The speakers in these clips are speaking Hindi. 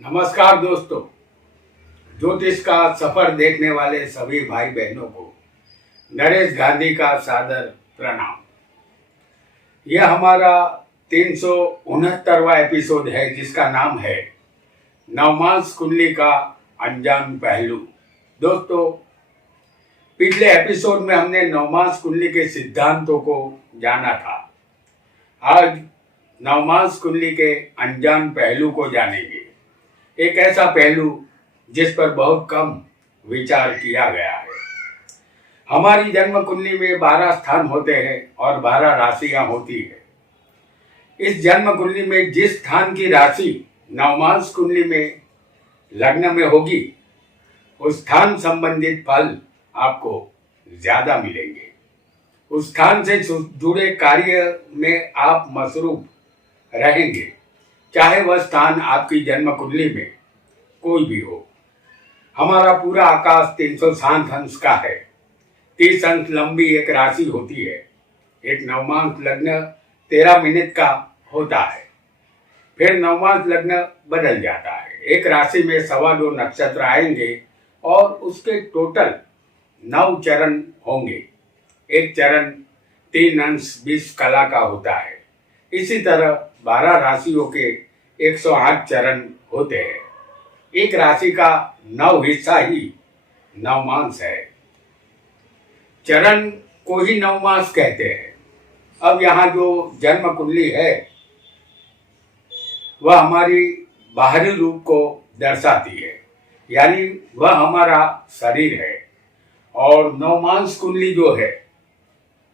नमस्कार दोस्तों। ज्योतिष का सफर देखने वाले सभी भाई बहनों को नरेश गांधी का सादर प्रणाम। यह हमारा 369वां एपिसोड है जिसका नाम है नवमास कुंडली का अनजान पहलू। दोस्तों, पिछले एपिसोड में हमने नवमास कुंडली के सिद्धांतों को जाना था। आज नवमास कुंडली के अनजान पहलू को जानेंगे। एक ऐसा पहलू जिस पर बहुत कम विचार किया गया है। हमारी जन्म कुंडली में 12 स्थान होते हैं और 12 राशियां होती है। इस जन्म कुंडली में जिस स्थान की राशि नवमास कुंडली में लग्न में होगी उस स्थान संबंधित फल आपको ज्यादा मिलेंगे। उस स्थान से जुड़े कार्य में आप मसरूफ रहेंगे, चाहे वह स्थान आपकी जन्म कुंडली में कोई भी हो। हमारा पूरा आकाश 360 अंश का है। 30 अंश लंबी एक राशि होती है। एक नवमास लग्न 13 मिनट का होता है। फिर नवमास लग्न बदल जाता है। एक राशि में 2.25 नक्षत्र आएंगे और उसके टोटल 9 चरण होंगे। एक चरण 3 अंश 20 कला का होता है। इसी तरह 12 राशियों के 108 चरण होते हैं। एक राशि का 9 हिस्सा ही नवमास है। चरण को ही नवमास कहते हैं। अब यहाँ जो जन्म कुंडली है वह हमारी बाहरी रूप को दर्शाती है, यानी वह हमारा शरीर है। और नवमास कुंडली जो है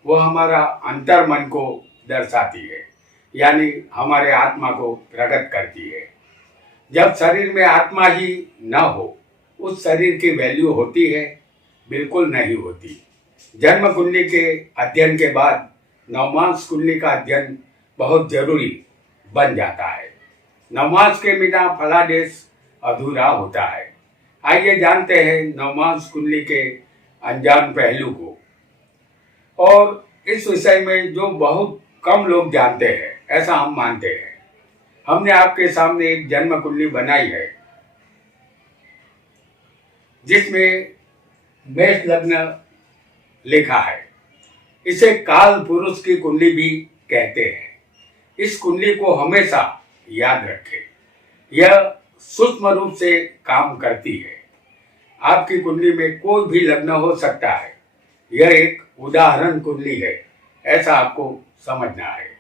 वह हमारा अंतर्मन को दर्शाती है, यानी हमारे आत्मा को प्रकट करती है। जब शरीर में आत्मा ही न हो उस शरीर की वैल्यू होती है? बिल्कुल नहीं होती। जन्म कुंडली के अध्ययन के बाद नवमास कुंडली का अध्ययन बहुत जरूरी बन जाता है। नवमास के बिना फलादेश अधूरा होता है। आइए जानते हैं नवमास कुंडली के अनजान पहलू को। और इस विषय में जो बहुत कम लोग जानते हैं ऐसा हम मानते हैं। हमने आपके सामने एक जन्म कुंडली बनाई है जिसमें मेष लग्न लिखा है। इसे काल पुरुष की कुंडली भी कहते हैं। इस कुंडली को हमेशा याद रखें, यह सूक्ष्म रूप से काम करती है। आपकी कुंडली में कोई भी लग्न हो सकता है। यह एक उदाहरण कुंडली है, ऐसा आपको समझना है।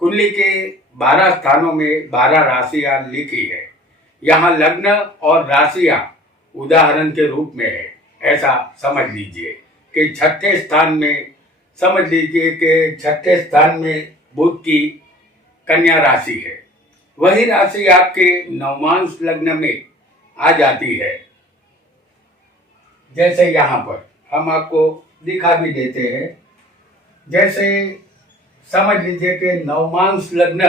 कुंडली के 12 स्थानों में 12 राशियां लिखी है। यहाँ लग्न और राशियां उदाहरण के रूप में है, ऐसा समझ लीजिए कि छठे स्थान में समझ लीजिए कि छठे स्थान में बुध की कन्या राशि है। वही राशि आपके नवमास लग्न में आ जाती है। जैसे यहाँ पर हम आपको दिखा भी देते हैं। जैसे समझ लीजिए कि नवमास लग्न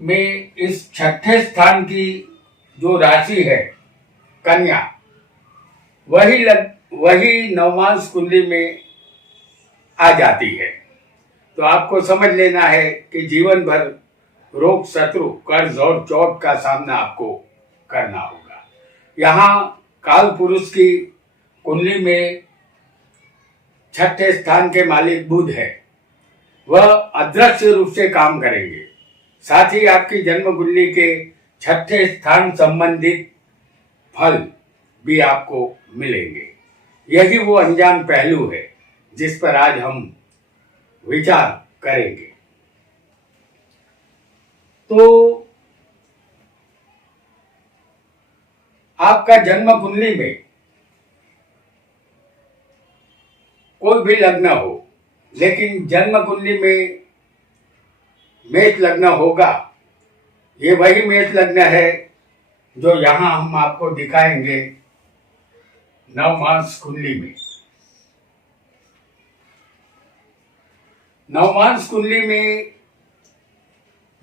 में इस छठे स्थान की जो राशि है कन्या, वही नवमास कुंडली में आ जाती है। तो आपको समझ लेना है कि जीवन भर रोग, शत्रु, कर्ज और चोट का सामना आपको करना होगा। यहाँ काल पुरुष की कुंडली में छठे स्थान के मालिक बुध है। वह अदृश्य रूप से काम करेंगे। साथ ही आपकी जन्म कुंडली के छठे स्थान संबंधित फल भी आपको मिलेंगे। यही वो अनजान पहलू है जिस पर आज हम विचार करेंगे। तो आपका जन्म कुंडली में कोई भी लग्न हो, लेकिन जन्म कुंडली में मेष लग्न होगा। ये वही मेष लग्न है जो यहां हम आपको दिखाएंगे नवमास कुंडली में। नवमास कुंडली में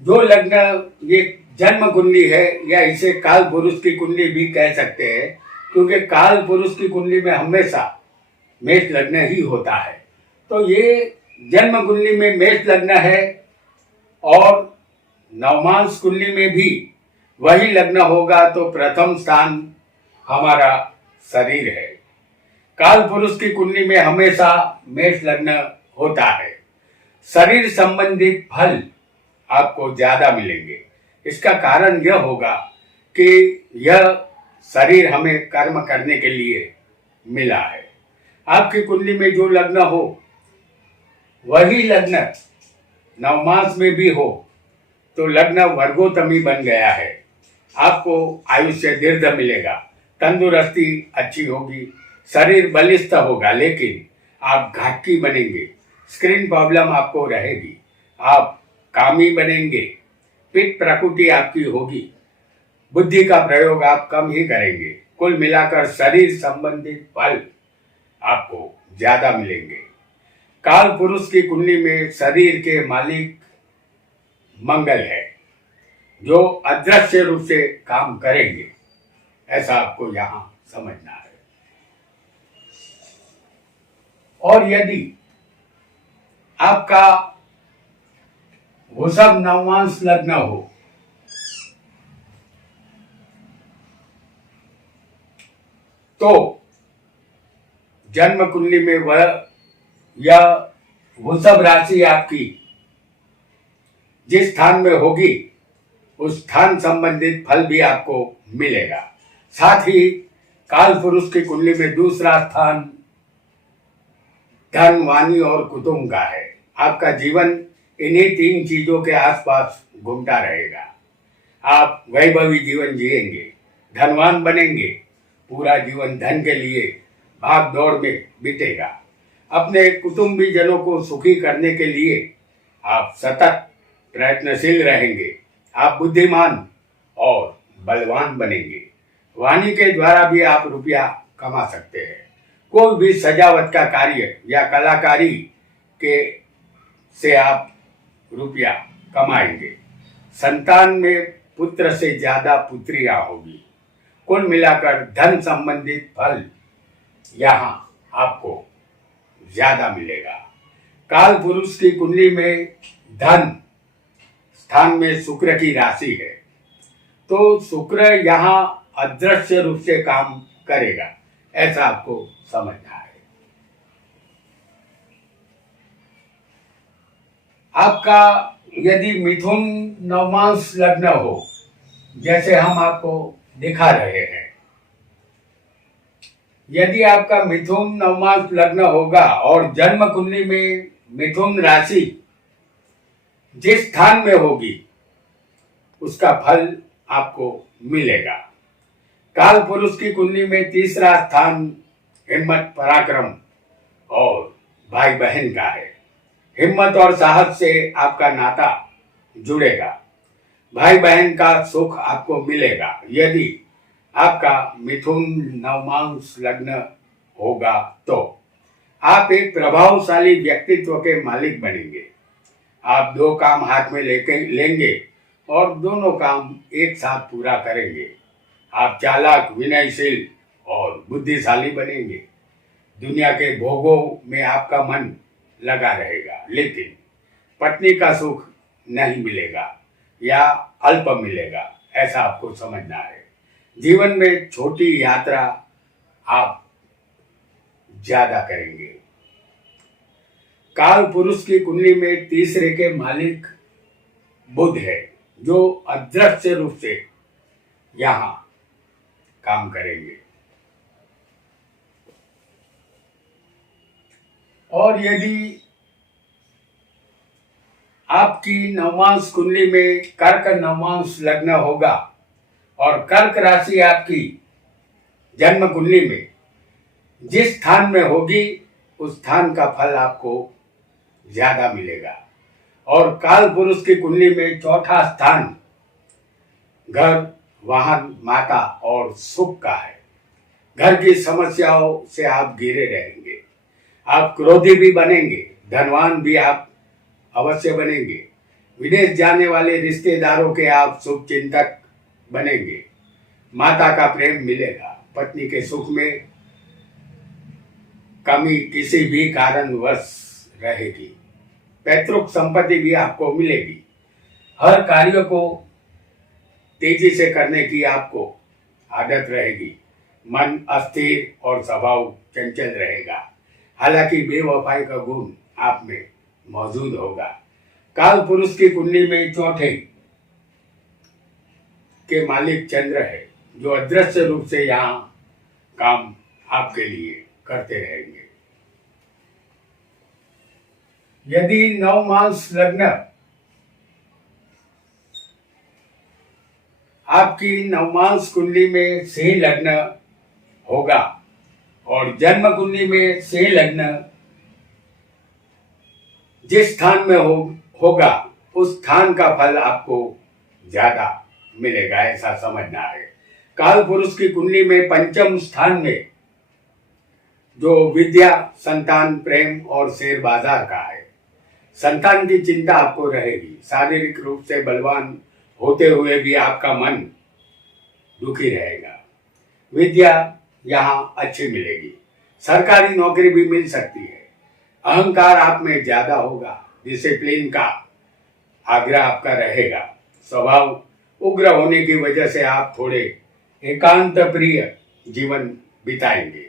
जो लग्न ये जन्म कुंडली है, या इसे काल पुरुष की कुंडली भी कह सकते हैं, क्योंकि काल पुरुष की कुंडली में हमेशा मेष लग्न ही होता है। तो ये जन्म कुंडली में मेष लग्न है और नवमास कुंडली में भी वही लग्न होगा तो प्रथम स्थान हमारा शरीर है। काल पुरुष की कुंडली में हमेशा मेष लग्न होता है। शरीर संबंधित फल आपको ज्यादा मिलेंगे। इसका कारण यह होगा कि यह शरीर हमें कर्म करने के लिए मिला है। आपकी कुंडली में जो लग्न हो वही लग्न नवमास में भी हो तो लग्न वर्गोत्तमी बन गया है। आपको आयुष्य दीर्घ मिलेगा, तंदुरुस्ती अच्छी होगी, शरीर बलिष्ठ होगा, लेकिन आप घाटकी बनेंगे, स्क्रीन प्रॉब्लम आपको रहेगी, आप कामी बनेंगे, पित्त प्रकृति आपकी होगी, बुद्धि का प्रयोग आप कम ही करेंगे। कुल मिलाकर शरीर संबंधित फल आपको ज्यादा मिलेंगे। काल पुरुष की कुंडली में शरीर के मालिक मंगल है जो अदृश्य रूप से काम करेंगे, ऐसा आपको यहां समझना है। और यदि आपका वृषभ नवमांश लग्न हो तो जन्म कुंडली में वह या वृषभ राशि आपकी जिस स्थान में होगी उस स्थान संबंधित फल भी आपको मिलेगा। साथ ही काल पुरुष की कुंडली में दूसरा स्थान धन, वाणी और कुटुंब का है। आपका जीवन इन्हीं तीन चीजों के आसपास घूमता रहेगा। आप वैभवी जीवन जिएंगे, धनवान बनेंगे, पूरा जीवन धन के लिए भाग दौड़ में बीतेगा। अपने कुटुंबी जनों को सुखी करने के लिए आप सतत प्रयत्नशील रहेंगे। आप बुद्धिमान और बलवान बनेंगे। वाणी के द्वारा भी आप रुपया कमा सकते हैं। कोई भी सजावट का कार्य या कलाकारी के से आप रुपया कमाएंगे। संतान में पुत्र से ज्यादा पुत्रियां होगी। कुल मिलाकर धन संबंधित फल यहाँ आपको ज्यादा मिलेगा। काल पुरुष की कुंडली में धन स्थान में शुक्र की राशि है तो शुक्र यहाँ अदृश्य रूप से काम करेगा, ऐसा आपको समझना है। आपका यदि मिथुन नवमांश लग्न हो, जैसे हम आपको दिखा रहे हैं, यदि आपका मिथुन नवमांश लग्न होगा और जन्म कुंडली में मिथुन राशि जिस स्थान में होगी उसका फल आपको मिलेगा। काल पुरुष की कुंडली में तीसरा स्थान हिम्मत, पराक्रम और भाई बहन का है। हिम्मत और साहस से आपका नाता जुड़ेगा। भाई बहन का सुख आपको मिलेगा। यदि आपका मिथुन नवमांश लग्न होगा तो आप एक प्रभावशाली व्यक्तित्व के मालिक बनेंगे। आप दो काम हाथ में लेंगे और दोनों काम एक साथ पूरा करेंगे। आप चालाक, विनयशील और बुद्धिशाली बनेंगे। दुनिया के भोगों में आपका मन लगा रहेगा, लेकिन पत्नी का सुख नहीं मिलेगा या अल्प मिलेगा, ऐसा आपको समझना है। जीवन में छोटी यात्रा आप ज्यादा करेंगे। काल पुरुष की कुंडली में तीसरे के मालिक बुध है जो अदृश्य रूप से यहां काम करेंगे। और यदि आपकी नवमांश कुंडली में कर्क नवमांश लग्न होगा और कर्क राशि आपकी जन्म कुंडली में जिस स्थान में होगी उस स्थान का फल आपको ज्यादा मिलेगा। और काल पुरुष की कुंडली में चौथा स्थान घर, वाहन, माता और सुख का है। घर की समस्याओं से आप घिरे रहेंगे। आप क्रोधी भी बनेंगे, धनवान भी आप अवश्य बनेंगे। विदेश जाने वाले रिश्तेदारों के आप शुभ चिंतक बनेंगे। माता का प्रेम मिलेगा। पत्नी के सुख में कमी किसी भी कारणवश रहेगी। पैतृक संपत्ति भी आपको मिलेगी। हर कार्य को तेजी से करने की आपको आदत रहेगी। मन अस्थिर और स्वभाव चंचल रहेगा। हालांकि बेवफाई का गुण आप में मौजूद होगा। काल पुरुष की कुंडली में चौथे के मालिक चंद्र है, जो अदृश्य रूप से यहाँ काम आपके लिए करते रहेंगे। यदि नवमांस लग्न आपकी नवमांस कुंडली में सिंह लग्न होगा और जन्म कुंडली में सिंह लग्न जिस स्थान में होगा उस स्थान का फल आपको ज्यादा मिलेगा, ऐसा समझना है। काल पुरुष की कुंडली में पंचम स्थान में जो विद्या, संतान, प्रेम और शेयर बाजार का है, संतान की चिंता आपको रहेगी। शारीरिक रूप से बलवान होते हुए भी आपका मन दुखी रहेगा। विद्या यहाँ अच्छी मिलेगी। सरकारी नौकरी भी मिल सकती है। अहंकार आप में ज्यादा होगा। डिसिप्लिन का आग्रह आपका रहेगा। स्वभाव उग्र होने की वजह से आप थोड़े एकांत प्रिय जीवन बिताएंगे।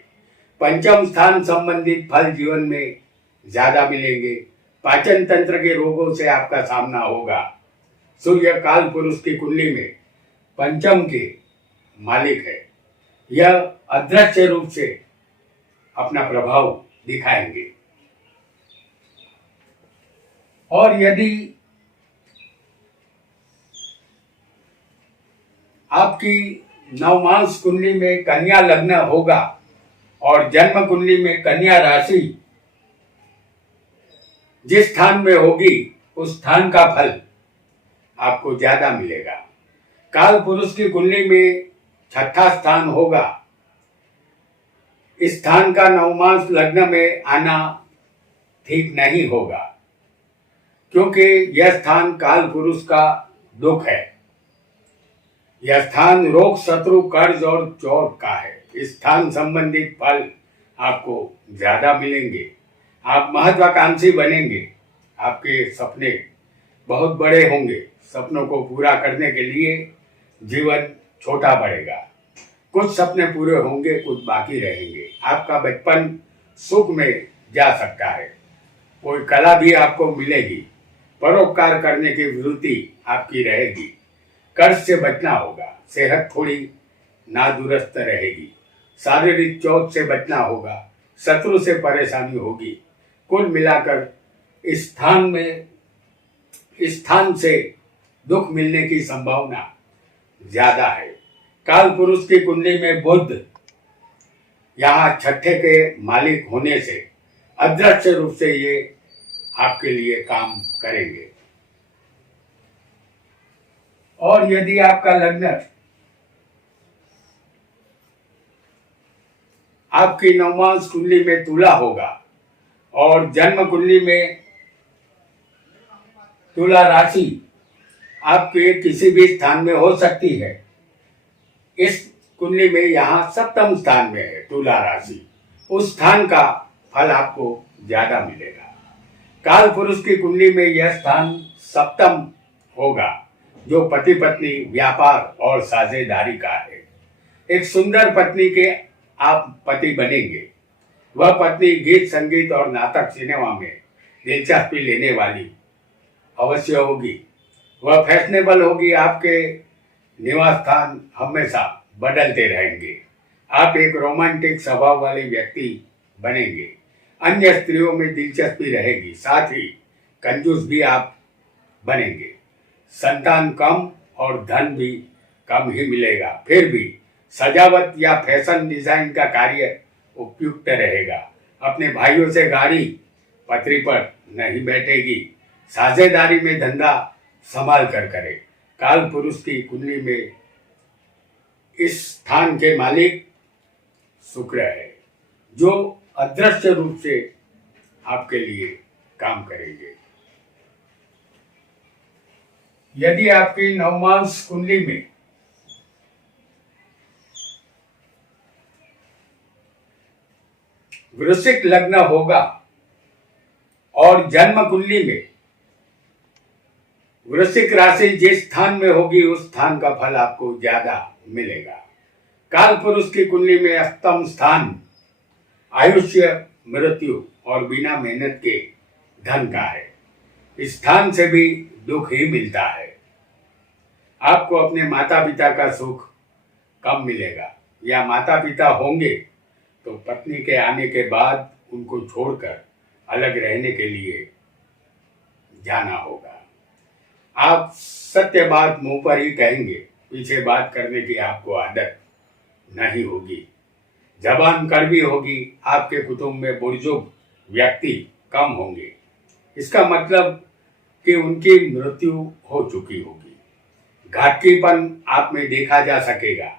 पंचम स्थान संबंधित फल जीवन में ज्यादा मिलेंगे। पाचन तंत्र के रोगों से आपका सामना होगा। सूर्य काल पुरुष की कुंडली में पंचम के मालिक है। यह अदृश्य रूप से अपना प्रभाव दिखाएंगे। और यदि आपकी नवमांस कुंडली में कन्या लग्न होगा और जन्म कुंडली में कन्या राशि जिस स्थान में होगी उस स्थान का फल आपको ज्यादा मिलेगा। काल पुरुष की कुंडली में छठा स्थान होगा। इस स्थान का नवमांस लग्न में आना ठीक नहीं होगा, क्योंकि यह स्थान काल पुरुष का दुख है। यह स्थान रोग, शत्रु, कर्ज और चोट का है। इस स्थान संबंधित फल आपको ज्यादा मिलेंगे। आप महत्वाकांक्षी बनेंगे। आपके सपने बहुत बड़े होंगे। सपनों को पूरा करने के लिए जीवन छोटा बढ़ेगा। कुछ सपने पूरे होंगे, कुछ बाकी रहेंगे। आपका बचपन सुख में जा सकता है। कोई कला भी आपको मिलेगी। परोपकार करने की वृत्ति आपकी रहेगी। कर्ज से बचना होगा। सेहत थोड़ी नादुरुस्त रहेगी। शारीरिक चोट से बचना होगा। शत्रु से परेशानी होगी। कुल मिलाकर इस स्थान से दुख मिलने की संभावना ज्यादा है। काल पुरुष की कुंडली में बुध यहाँ छठे के मालिक होने से अदृश्य रूप से ये आपके लिए काम करेंगे। और यदि आपका लग्न आपकी नवमांस कुंडली में तुला होगा और जन्म कुंडली में तुला राशि आपके किसी भी स्थान में हो सकती है। इस कुंडली में यहाँ सप्तम स्थान में है तुला राशि, उस स्थान का फल आपको ज्यादा मिलेगा। काल पुरुष की कुंडली में यह स्थान सप्तम होगा, जो पति पत्नी, व्यापार और साझेदारी का है। एक सुंदर पत्नी के आप पति बनेंगे। वह पत्नी गीत, संगीत और नाटक, सिनेमा में दिलचस्पी लेने वाली अवश्य होगी। वह फैशनेबल होगी। आपके निवास स्थान हमेशा बदलते रहेंगे। आप एक रोमांटिक स्वभाव वाले व्यक्ति बनेंगे। अन्य स्त्रियों में दिलचस्पी रहेगी। साथ ही कंजूस भी आप बनेंगे। संतान कम और धन भी कम ही मिलेगा। फिर भी सजावट या फैशन डिजाइन का कार्य उपयुक्त रहेगा। अपने भाइयों से गाड़ी पटरी पर नहीं बैठेगी। साझेदारी में धंधा संभाल कर करे। काल पुरुष की कुंडली में इस स्थान के मालिक शुक्र है, जो अदृश्य रूप से आपके लिए काम करेंगे। यदि आपकी नवमांस कुंडली में वृश्चिक लग्न होगा और जन्म कुंडली में वृश्चिक राशि जिस स्थान में होगी उस स्थान का फल आपको ज्यादा मिलेगा। काल पुरुष की कुंडली में अष्टम स्थान आयुष्य, मृत्यु और बिना मेहनत के धन का है। इस स्थान से भी दुख ही मिलता है। आपको अपने माता पिता का सुख कम मिलेगा, या माता पिता होंगे तो पत्नी के आने के बाद उनको छोड़कर अलग रहने के लिए जाना होगा। आप सत्य बात मुंह पर ही कहेंगे, पीछे बात करने की आपको आदत नहीं होगी। जबान कड़वी होगी। आपके कुटुंब में बुजुर्ग व्यक्ति कम होंगे। इसका मतलब कि उनकी मृत्यु हो चुकी होगी। घाटकीपन आप में देखा जा सकेगा।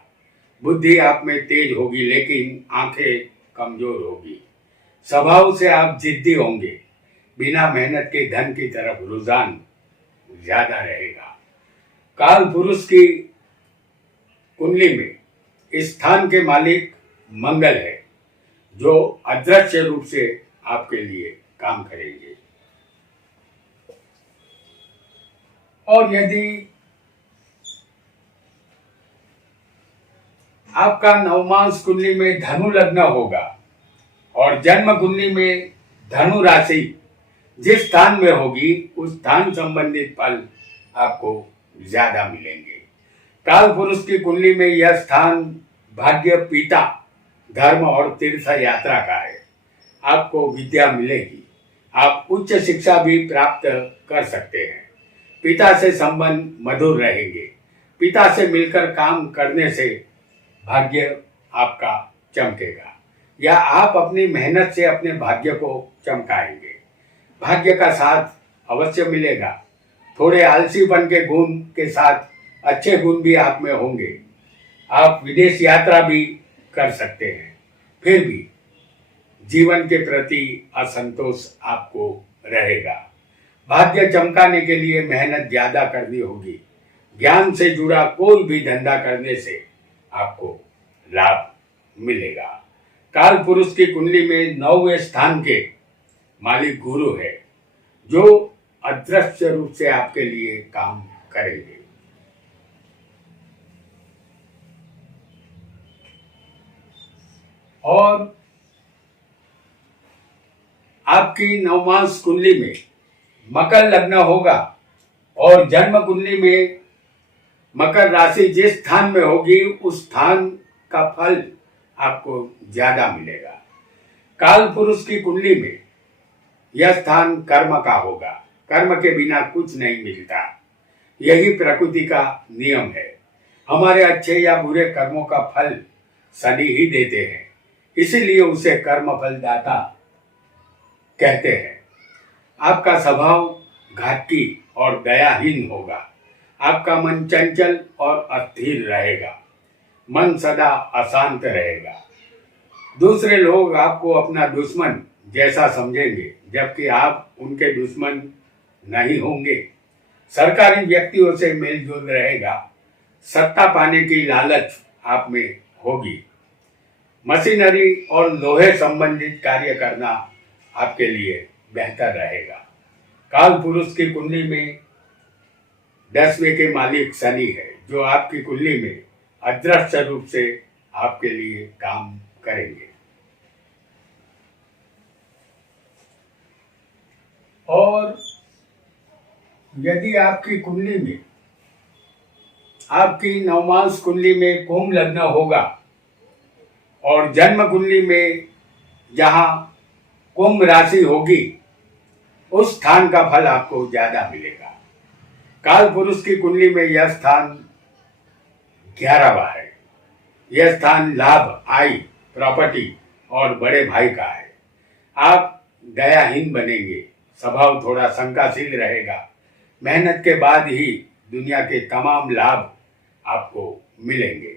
बुद्धि आप में तेज होगी, लेकिन आंखें कमजोर होगी। स्वभाव से आप जिद्दी होंगे। बिना मेहनत के धन की तरफ रुझान ज्यादा रहेगा। काल पुरुष की कुंडली में इस स्थान के मालिक मंगल है, जो अदृश्य रूप से आपके लिए काम करेंगे। और यदि आपका नवमांश कुंडली में धनु लग्न होगा और जन्म कुंडली में धनु राशि जिस स्थान में होगी उस स्थान संबंधित फल आपको ज्यादा मिलेंगे। काल पुरुष की कुंडली में यह स्थान भाग्य, पिता, धर्म और तीर्थ यात्रा का है। आपको विद्या मिलेगी। आप उच्च शिक्षा भी प्राप्त कर सकते हैं। पिता से संबंध मधुर रहेंगे। पिता से मिलकर काम करने से भाग्य आपका चमकेगा, या आप अपनी मेहनत से अपने भाग्य को चमकाएंगे। भाग्य का साथ अवश्य मिलेगा। थोड़े आलसीपन के गुण के साथ अच्छे गुण भी आप में होंगे। आप विदेश यात्रा भी कर सकते हैं। फिर भी जीवन के प्रति असंतोष आपको रहेगा। भाग्य चमकाने के लिए मेहनत ज्यादा करनी होगी। ज्ञान से जुड़ा कोई भी धंधा करने से आपको लाभ मिलेगा। काल पुरुष की कुंडली में 9वें स्थान के मालिक गुरु है, जो अदृश्य रूप से आपके लिए काम करेंगे। और आपकी नवमांश कुंडली में मकर लग्न होगा और जन्म कुंडली में मकर राशि जिस स्थान में होगी उस स्थान का फल आपको ज्यादा मिलेगा। काल पुरुष की कुंडली में यह स्थान कर्म का होगा। कर्म के बिना कुछ नहीं मिलता। यही प्रकृति का नियम है। हमारे अच्छे या बुरे कर्मों का फल शनि ही देते हैं, इसीलिए उसे कर्म फलदाता कहते हैं। आपका स्वभाव घातकी और दयाहीन होगा। आपका मन चंचल और अस्थिर रहेगा। मन सदा अशांत रहेगा। दूसरे लोग आपको अपना दुश्मन जैसा समझेंगे, जबकि आप उनके दुश्मन नहीं होंगे। सरकारी व्यक्तियों से मेलजोल रहेगा। सत्ता पाने की लालच आप में होगी। मशीनरी और लोहे संबंधित कार्य करना आपके लिए बेहतर रहेगा। काल पुरुष की कुंडली में 10वें के मालिक शनि है, जो आपकी कुंडली में अदृश्य रूप से आपके लिए काम करेंगे। और यदि आपकी कुंडली में, आपकी नवमांश कुंडली में कुंभ लग्न होगा और जन्म कुंडली में जहां कुंभ राशि होगी उस स्थान का फल आपको ज्यादा मिलेगा। काल पुरुष की कुंडली में यह स्थान 11वां है। यह स्थान लाभ, आय, प्रॉपर्टी और बड़े भाई का है। आप दयाहीन बनेंगे। स्वभाव थोड़ा शंकाशील रहेगा। मेहनत के बाद ही दुनिया के तमाम लाभ आपको मिलेंगे।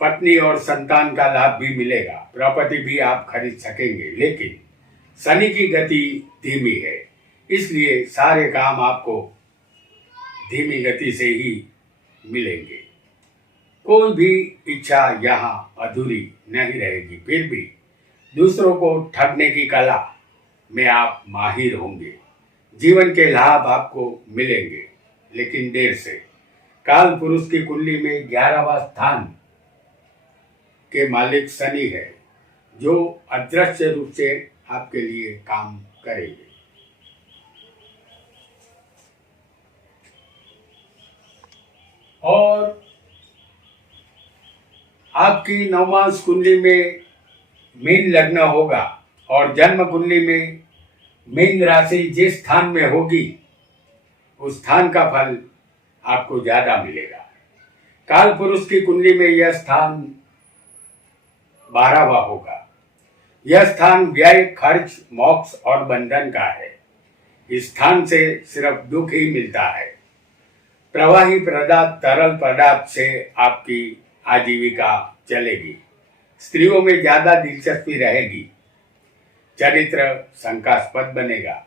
पत्नी और संतान का लाभ भी मिलेगा। प्रॉपर्टी भी आप खरीद सकेंगे, लेकिन शनि की गति धीमी है, इसलिए सारे काम आपको धीमी गति से ही मिलेंगे। कोई भी इच्छा यहाँ अधूरी नहीं रहेगी। फिर भी दूसरों को ठगने की कला में आप माहिर होंगे। जीवन के लाभ आपको मिलेंगे। लेकिन देर से। काल पुरुष की कुंडली में 11वां स्थान के मालिक शनि है, जो अदृश्य रूप से आपके लिए काम करेंगे। और आपकी नवमांश कुंडली में मीन लग्न होगा और जन्म कुंडली में मीन राशि जिस स्थान में होगी उस स्थान का फल आपको ज्यादा मिलेगा। काल पुरुष की कुंडली में यह स्थान 12वां होगा। यह स्थान व्यय, खर्च, मोक्ष और बंधन का है। इस स्थान से सिर्फ दुख ही मिलता है। प्रवाही पदार्थ, तरल पदार्थ से आपकी आजीविका चलेगी। स्त्रियों में ज्यादा दिलचस्पी रहेगी। चरित्र शंकास्पद बनेगा।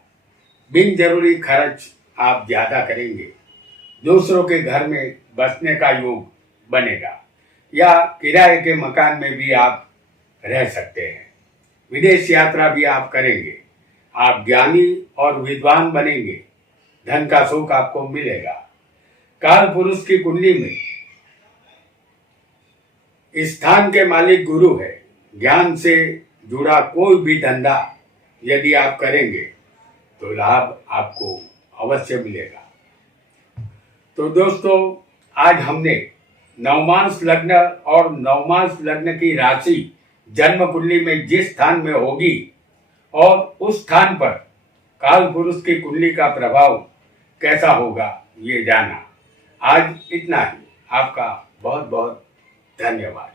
बिन जरूरी खर्च आप ज्यादा करेंगे। दूसरों के घर में बसने का योग बनेगा या किराए के मकान में भी आप रह सकते हैं। विदेश यात्रा भी आप करेंगे। आप ज्ञानी और विद्वान बनेंगे। धन का सुख आपको मिलेगा। काल पुरुष की कुंडली में इस स्थान के मालिक गुरु है। ज्ञान से जुड़ा कोई भी धंधा यदि आप करेंगे तो लाभ आपको अवश्य मिलेगा। तो दोस्तों, आज हमने नवमांश लग्न और नवमांश लग्न की राशि जन्म कुंडली में जिस स्थान में होगी और उस स्थान पर काल पुरुष की कुंडली का प्रभाव कैसा होगा ये जाना। आज इतना ही। आपका बहुत बहुत धन्यवाद।